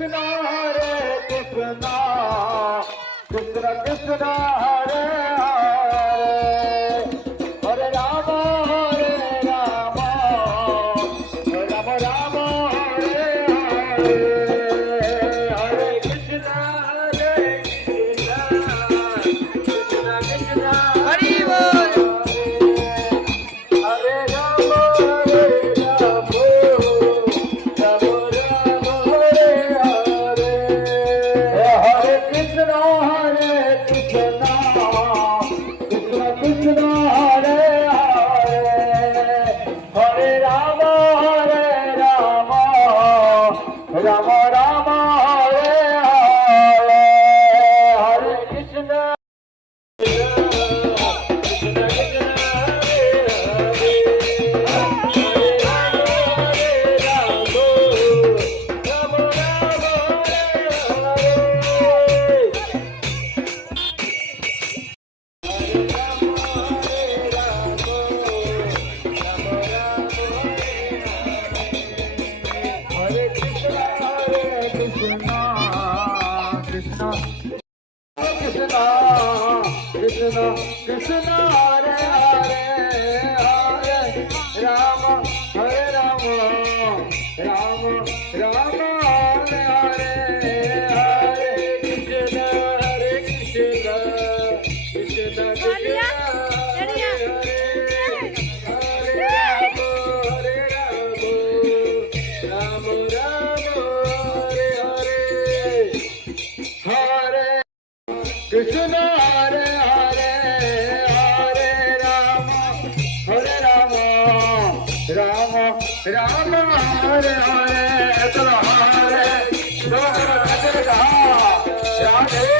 Krishna Hare Krishna Krishna Krishna Hare Hare Hare Rama Hare Rama Rama Rama Hare Hare Hare Krishna Hare Krishna Krishna Krishna हरी बोल. Hare Rama Hare Rama Rama Rama Hare Hare Hare Krishna Hare Krishna Krishna Krishna Hare Hare Hare Rama Hare Rama Rama Rama Hare Hare Hare Krishna Krishna Krishna Hare Hare Hare Rama Hare Rama Rama Rama Hare Hare Hare Krishna Hare Krishna Krishna Krishna Hare Hare Hare Rama Hare Rama Rama Rama Hare Hare Hare Krishna Hare Hare Hare Rama Hare Rama Rama Rama Hare Hare Hare Rama Hare